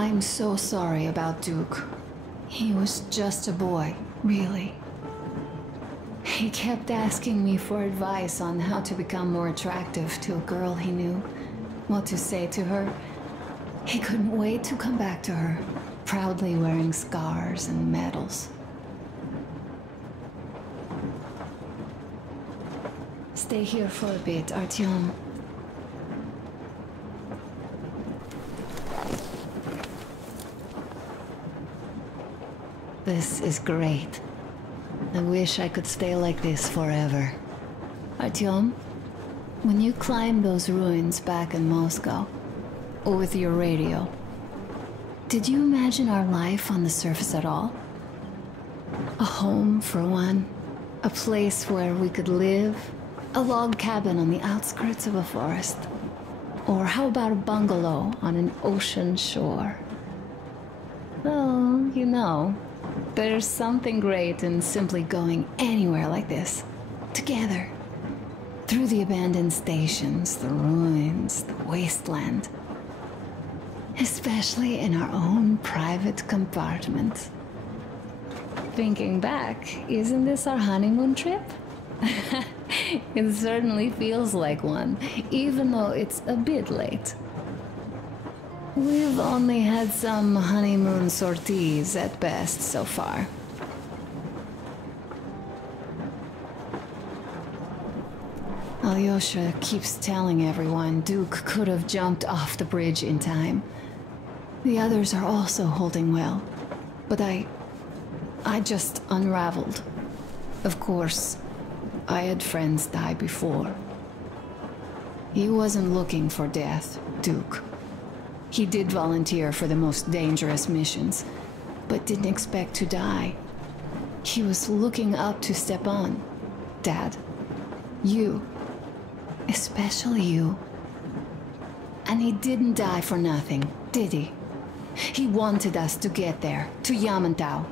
I'm so sorry about Duke. He was just a boy, really. He kept asking me for advice on how to become more attractive to a girl he knew, what to say to her. He couldn't wait to come back to her, proudly wearing scars and medals. Stay here for a bit, Artyom. This is great. I wish I could stay like this forever. Artyom, when you climbed those ruins back in Moscow, with your radio, did you imagine our life on the surface at all? A home, for one. A place where we could live. A log cabin on the outskirts of a forest. Or how about a bungalow on an ocean shore? Well, you know, there's something great in simply going anywhere like this, together. Through the abandoned stations, the ruins, the wasteland. Especially in our own private compartment. Thinking back, isn't this our honeymoon trip? It certainly feels like one, even though it's a bit late. We've only had some honeymoon sorties at best so far. Alyosha keeps telling everyone Duke could have jumped off the bridge in time. The others are also holding well, but I just unraveled. Of course, I had friends die before. He wasn't looking for death, Duke. He did volunteer for the most dangerous missions, but didn't expect to die. He was looking up to Stepan. Dad. You. Especially you. And he didn't die for nothing, did he? He wanted us to get there, to Yamantau.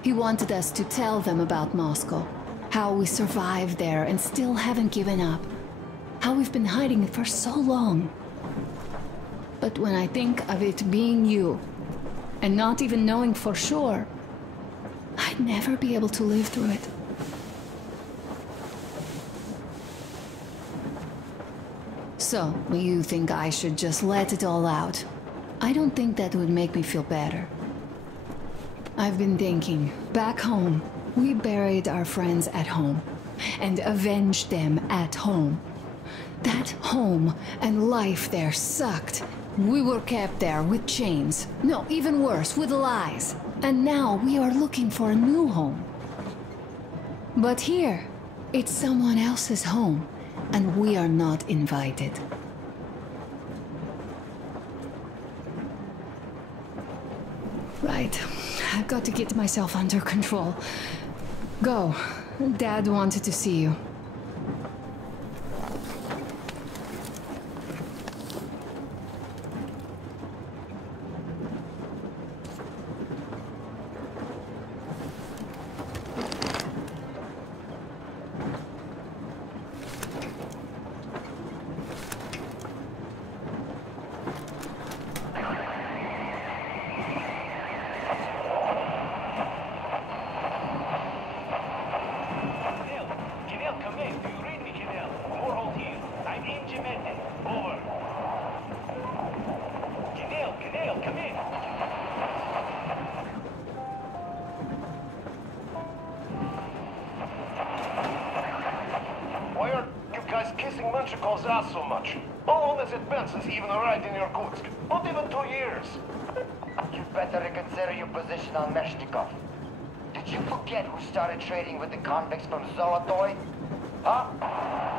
He wanted us to tell them about Moscow, how we survived there and still haven't given up, how we've been hiding it for so long. But when I think of it being you, and not even knowing for sure, I'd never be able to live through it. So, you think I should just let it all out? I don't think that would make me feel better. I've been thinking, back home, we buried our friends at home, and avenged them at home. That home and life there sucked. We were kept there with chains. No, even worse, with lies. And now we are looking for a new home. But here, it's someone else's home, and we are not invited. Right. I've got to get myself under control. Go. Dad wanted to see you. Menchikov's ass so much. How long has it been since he even arrived in Irkutsk? Not even 2 years. You better reconsider your position on Meshnikov. Did you forget who started trading with the convicts from Zolotoy? Huh?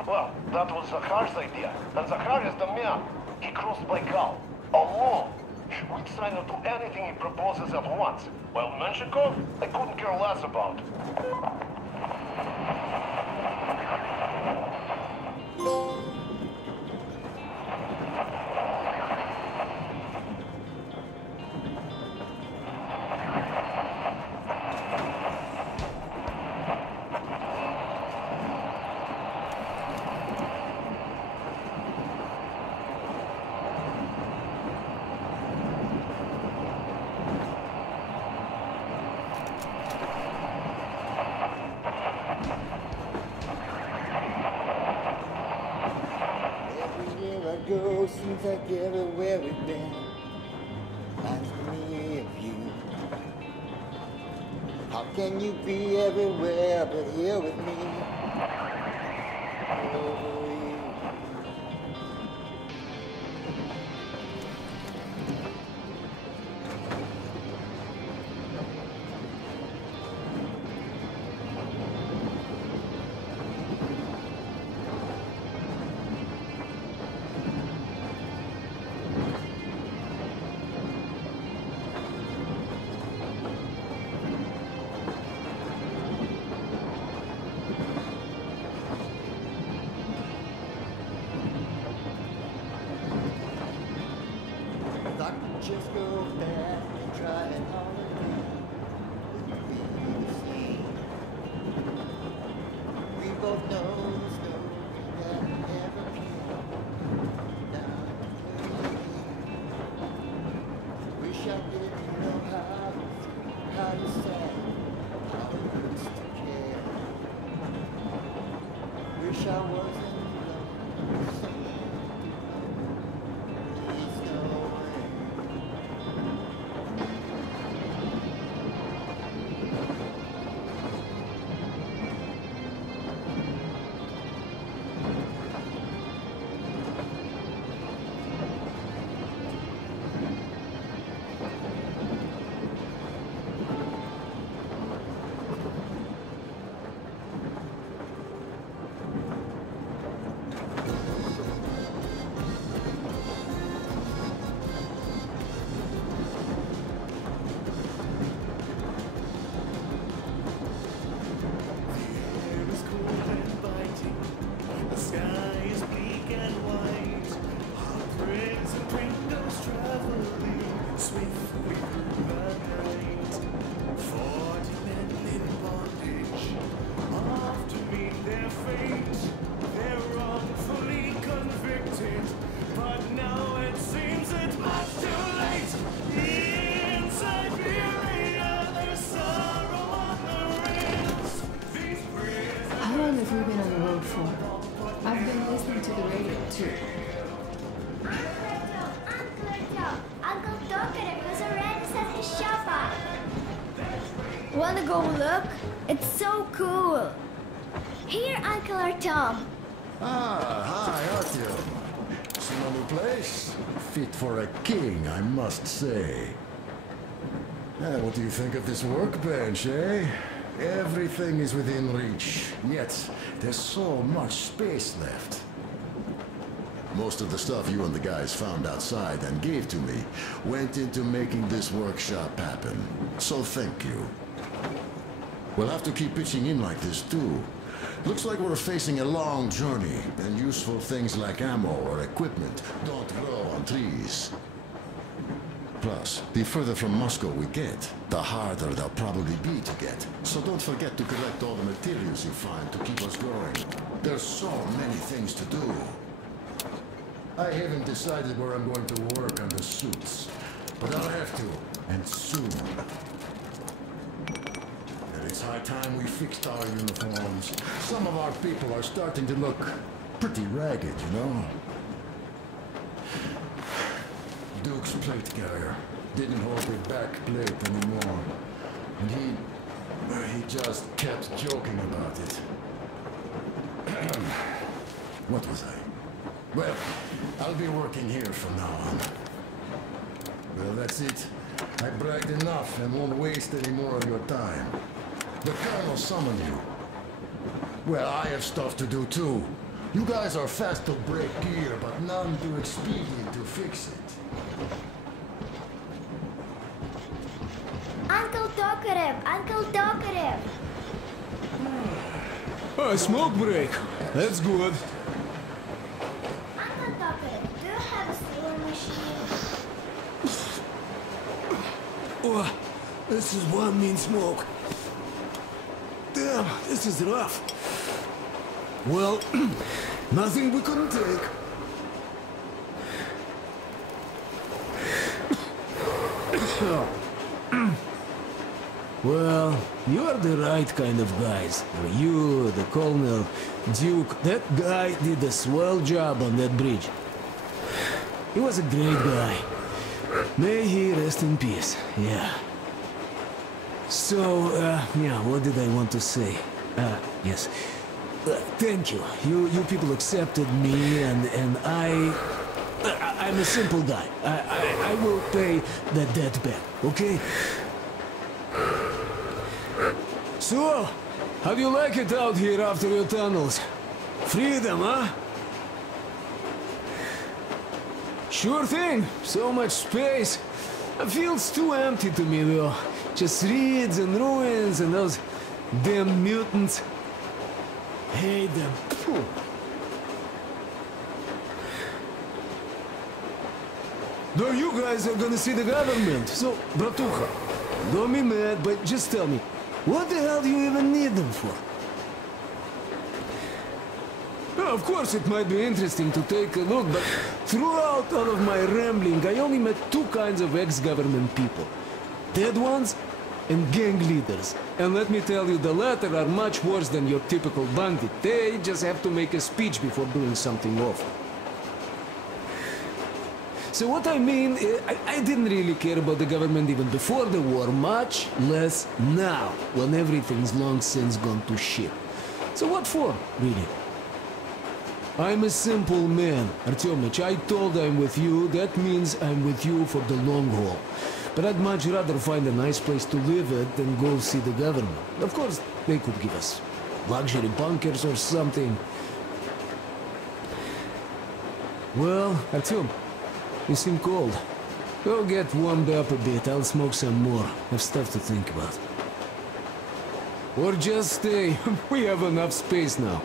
Well, that was Zakhar's idea. And Zakhar is the man. He crossed Baikal. Alone. We'd sign up to anything he proposes at once. While Menshikov, I couldn't care less about. go, seems like everywhere we've been reminds me of you. How can you be everywhere but here with me? Oh, you. Just go back and try it all again. Wouldn't be the same. We both know there's no that ever came down to play. Wish I didn't know how you said, how it used to care. Wish I wasn't alone. I've been listening to the radio too. Uncle Tokarev has already set his shop up. Wanna go look? It's so cool. Here, Uncle Artyom. Ah, hi, Artyom. Seen a new place? Fit for a king, I must say. What do you think of this workbench, eh? Everything is within reach, yet there's so much space left. Most of the stuff you and the guys found outside and gave to me went into making this workshop happen. So thank you. We'll have to keep pitching in like this too. Looks like we're facing a long journey, and useful things like ammo or equipment don't grow on trees. Plus, the further from Moscow we get, the harder they'll probably be to get. So don't forget to collect all the materials you find to keep us going. There's so many things to do. I haven't decided where I'm going to work on the suits, but I'll have to, and soon. And it's high time we fixed our uniforms. Some of our people are starting to look pretty ragged, you know? Duke's plate carrier didn't hold the back plate anymore. And he just kept joking about it. What was I? Well, I'll be working here from now on. Well, that's it. I bragged enough and won't waste any more of your time. The Colonel summoned you. Well, I have stuff to do too. You guys are fast to break gear, but none too expedient to fix it. Uncle Tokarev! Uncle Tokarev! A smoke break. That's good. Uncle Tokarev, do you have a sewing machine? Oh, this is one mean smoke. Damn, this is rough. Well, nothing we couldn't take. Well, you are the right kind of guys. You, the Colonel, Duke, that guy did a swell job on that bridge. He was a great guy. May he rest in peace, yeah. So, yeah, what did I want to say? Yes. Thank you. You people accepted me, and I'm a simple guy. I will pay the debt back, okay? So, how do you like it out here after your tunnels? Freedom, huh? Sure thing. So much space. It feels too empty to me, though. Just reeds and ruins and those damn mutants. Hate them. Phew. Though you guys are gonna see the government, so, Bratuха, don't be mad, but just tell me, what the hell do you even need them for? Well, of course, it might be interesting to take a look, but throughout all of my rambling, I only met two kinds of ex-government people. Dead ones and gang leaders. And let me tell you, the latter are much worse than your typical bandit. They just have to make a speech before doing something awful. So what I mean, I didn't really care about the government even before the war, much less now, when everything's long since gone to shit. So what for, really? I'm a simple man, Artyomich. I told I'm with you, that means I'm with you for the long haul. But I'd much rather find a nice place to live at than go see the government. Of course, they could give us luxury bunkers or something. Well, Artyom, you seem cold. Go get warmed up a bit, I'll smoke some more. Have stuff to think about. Or just stay. We have enough space now.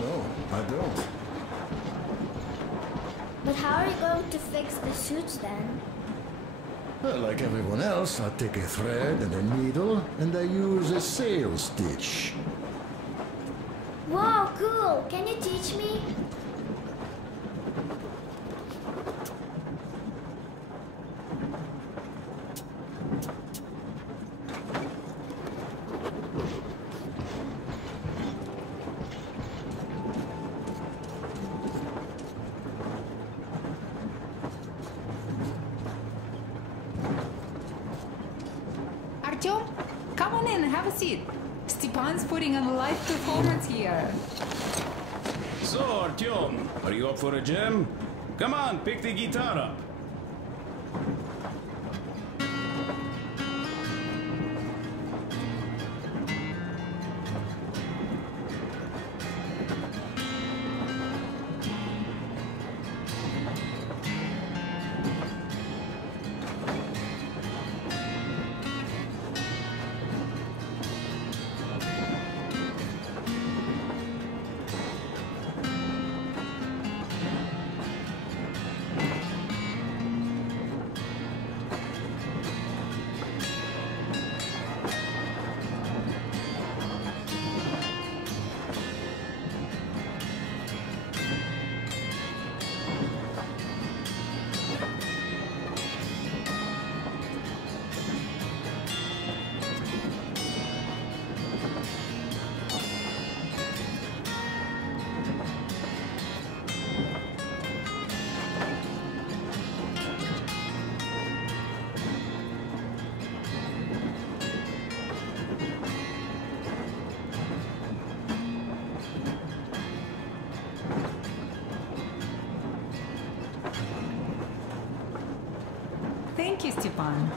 No, I don't. But how are you going to fix the suits then? Well, like everyone else, I take a thread and a needle, and I use a sail stitch. Wow, cool! Can you teach me? Artyom, come on in, have a seat. Stepan's putting on a live performance here. So, Artyom, are you up for a jam? Come on, pick the guitar up. Thank you, Stepan.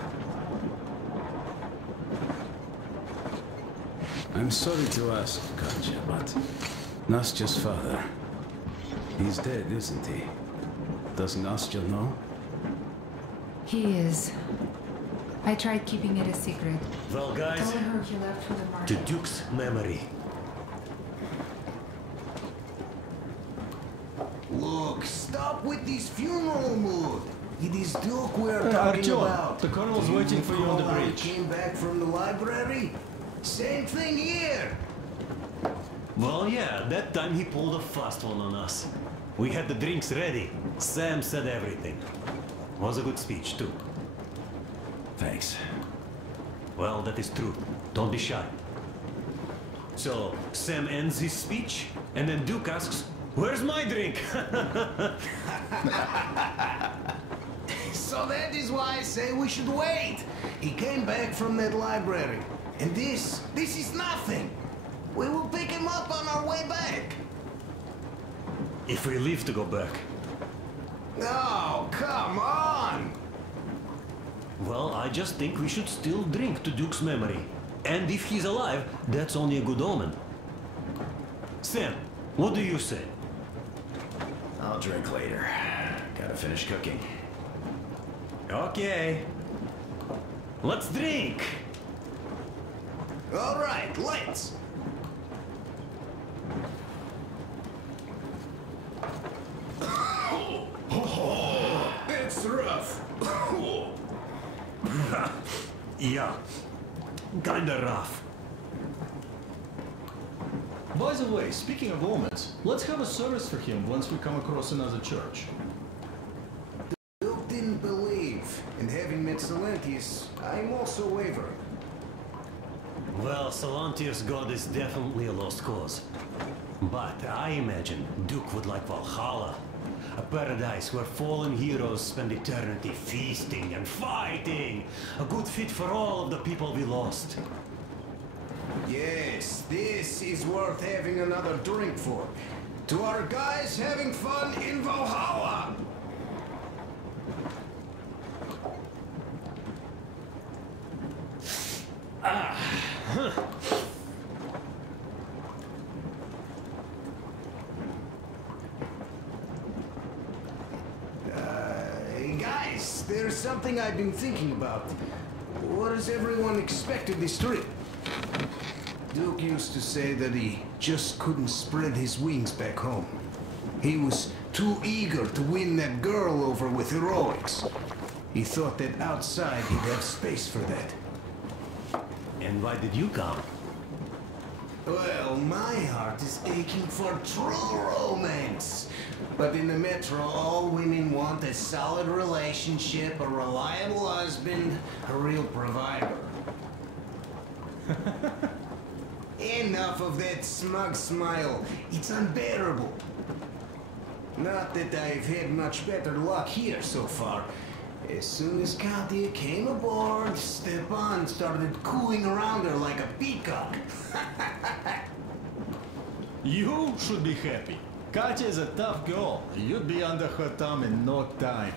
I'm sorry to ask, Katya, but Nastya's father, he's dead, isn't he? Does Nastya know? He is. I tried keeping it a secret. Well, guys, Told her he left for the to market. Duke's memory. Look, stop with this funeral mood. It is Duke we're talking Artyom, about. the colonel's Do you waiting for you on the recall how he bridge. Came back from the library. Same thing here. Well, yeah, that time he pulled a fast one on us. We had the drinks ready. Sam said everything. Was a good speech, too. Thanks. Well, that is true. Don't be shy. So, Sam ends his speech, and then Duke asks, "Where's my drink?" So that is why I say we should wait. He came back from that library. And this is nothing. We will pick him up on our way back. If we leave to go back. Oh, come on! Well, I just think we should still drink to Duke's memory. And if he's alive, that's only a good omen. Sam, what do you say? I'll drink later. Gotta finish cooking. Okay. Let's drink! All right, let's. It's rough. Yeah, kinda rough. By the way, speaking of omens, let's have a service for him once we come across another church. Duke didn't believe, and having met Silentius, I'm also wavering. Well, Silentius' god is definitely a lost cause. But I imagine Duke would like Valhalla. A paradise where fallen heroes spend eternity feasting and fighting. A good fit for all of the people we lost. Yes, this is worth having another drink for. To our guys having fun in Valhalla! Hey guys, there's something I've been thinking about. What does everyone expect of this trip? Duke used to say that he just couldn't spread his wings back home. He was too eager to win that girl over with heroics. He thought that outside he'd have space for that. And why did you come? Well, my heart is aching for true romance. But in the Metro, all women want a solid relationship, a reliable husband, a real provider. Enough of that smug smile. It's unbearable. Not that I've had much better luck here so far. As soon as Katya came aboard, Stepan started cooing around her like a peacock. You should be happy. Katya is a tough girl. You'd be under her thumb in no time.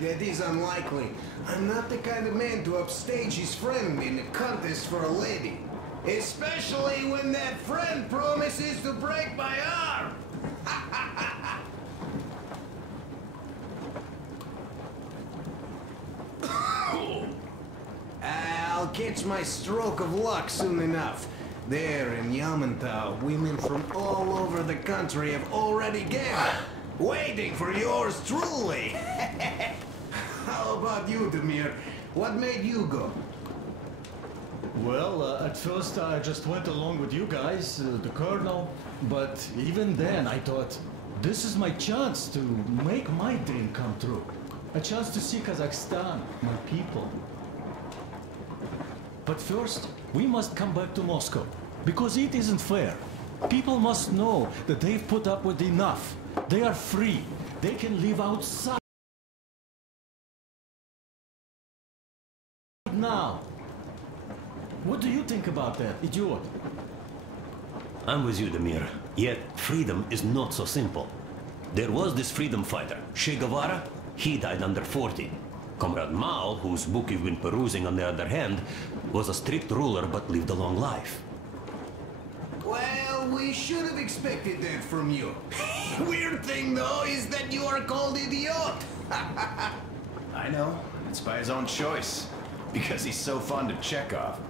That is unlikely. I'm not the kind of man to upstage his friend in a contest for a lady. Especially when that friend promises to break my arm. I'll catch my stroke of luck soon enough. There in Yamantau, women from all over the country have already gathered, waiting for yours truly. How about you, Demir? What made you go? Well, at first I just went along with you guys, the Colonel. But even then I thought, this is my chance to make my dream come true. A chance to see Kazakhstan, my people. But first, we must come back to Moscow, because it isn't fair. People must know that they've put up with enough. They are free. They can live outside now. What do you think about that, idiot? I'm with you, Demir. Yet, freedom is not so simple. There was this freedom fighter, Che Guevara. He died under 40. Comrade Mao, whose book you've been perusing on the other hand, was a strict ruler but lived a long life. Well, we should have expected that from you. Weird thing, though, is that you are called idiot. I know. It's by his own choice. Because he's so fond of Chekhov.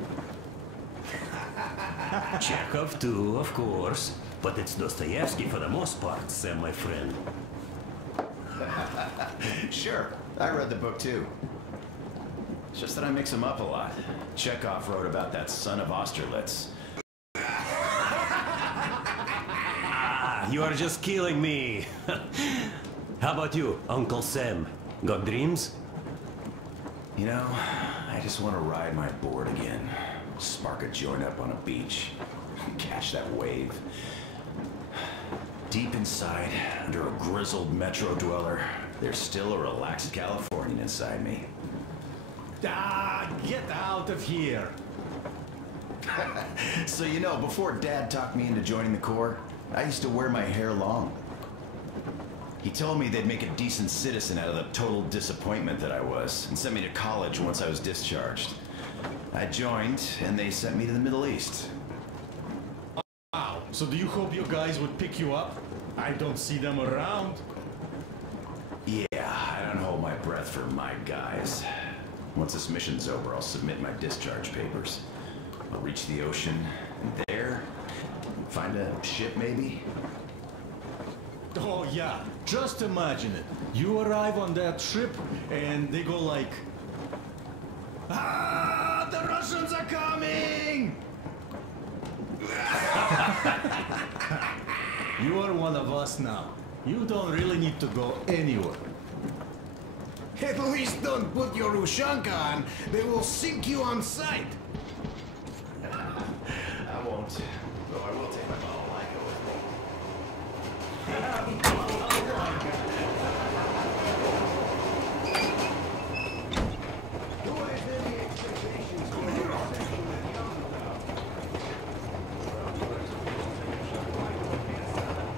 Chekhov too, of course. But it's Dostoevsky for the most part, Sam, my friend. Sure, I read the book too. It's just that I mix them up a lot. Chekhov wrote about that son of Austerlitz. You are just killing me. How about you, Uncle Sam? Got dreams? You know, I just want to ride my board again. Spark a joint up on a beach. Catch that wave. Deep inside, under a grizzled metro dweller, there's still a relaxed Californian inside me. Ah, get out of here! So you know, before Dad talked me into joining the Corps, I used to wear my hair long. He told me they'd make a decent citizen out of the total disappointment that I was, and sent me to college once I was discharged. I joined, and they sent me to the Middle East. Wow, so do you hope your guys would pick you up? I don't see them around. Yeah, I don't hold my breath for my guys. Once this mission's over, I'll submit my discharge papers. I'll reach the ocean, and there, find a ship maybe? Oh yeah, just imagine it. You arrive on that ship, and they go like... Ah, the Russians are coming! You are one of us now. You don't really need to go anywhere. At least don't put your Ushanka on. They will sink you on sight. I won't. Though I will take my balalaika with me.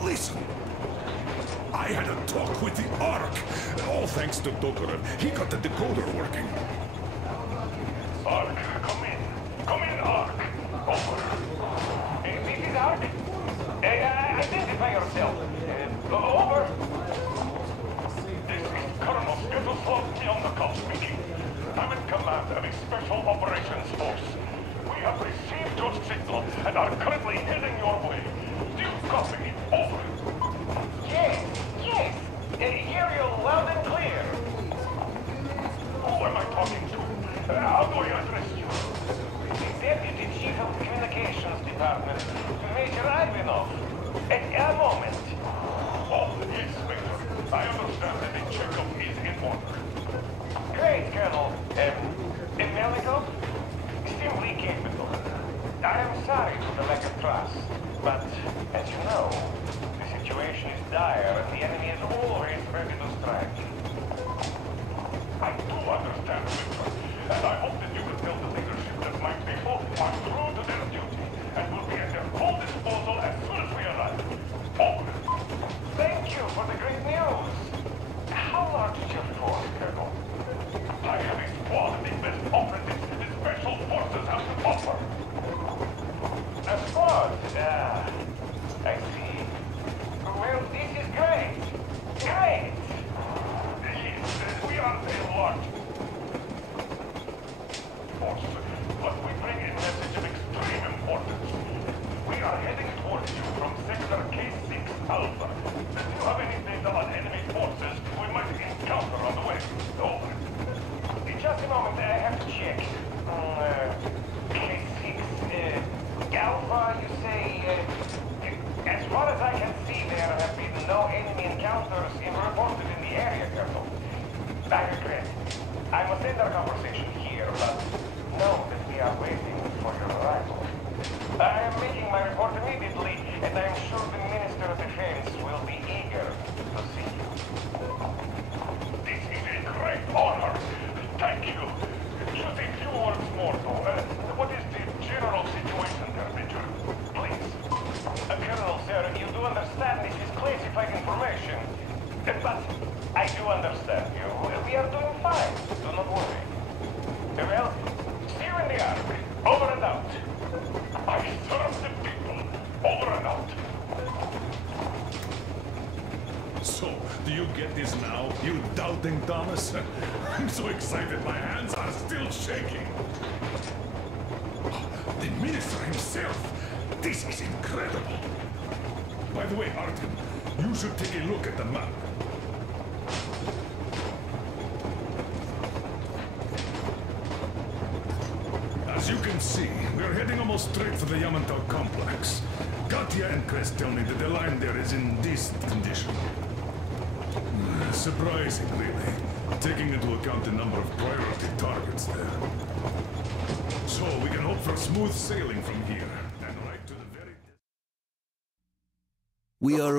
Listen. I had a talk with the Ark. All thanks to Tokarev. He got the decoder working. Ark, come in. Come in, Ark. Over. This is Ark. Identify yourself. Over. This is Colonel Scuttleslaw Mjolnirkov speaking. I'm in command of a Special Operations Force. We have received your signal and are currently heading your way. Do you copy? Over. Yes. Hear you loud and clear. Who am I talking to? How do I address you? The Deputy Chief of Communications Department, Major Ivanov. A moment. Oh, yes, Major. I understand that the checkup is in order. Great, Colonel. Melikov? Simply capable. I am sorry for the lack of trust, but as you know, the situation is dire and the enemy is always ready to strike. I do understand, Major, and I hope that you will tell the leadership that my people are true to their duty and will be at their full disposal as soon as we arrive. Over. Thank you for the great news. How large is your force, Colonel? I have a squad of the best operatives the Special Forces have to offer. A squad? I see. Well, this is great. Great! Yes, we are a large force, but we bring a message of extreme importance. We are heading towards you from Sector K6 Alpha. Do you have any data on enemy forces we might encounter on the way? Over. Just a moment, I have to check. K6, Alpha, you say, as far as I can see, there have been no enemy encounters reported in the area, Colonel. I regret. I must end our conversation here, but know that we are waiting for your arrival. I am making my report immediately, and I am sure the Minister of Defense will be eager to see you. This is a great honor. Thank you. Just a few words more, though. What is the general situation there, Major? Please. Colonel, sir, you do understand this is classified information. But I do understand you. We are doing fine. Do not worry. Well, see you in the Ark. Over and out. I serve the people. Over and out. So, do you get this now, you doubting Thomas? I'm so excited, my hands are still shaking. The Minister himself! This is incredible! By the way, Artyom, you should take a look at the map. As you can see, we're heading almost straight for the Yamantau complex. Katya and Crest tell me that the line there is in decent condition. Surprising, really, taking into account the number of priority targets there. So we can hope for smooth sailing from here, and right to the very... We are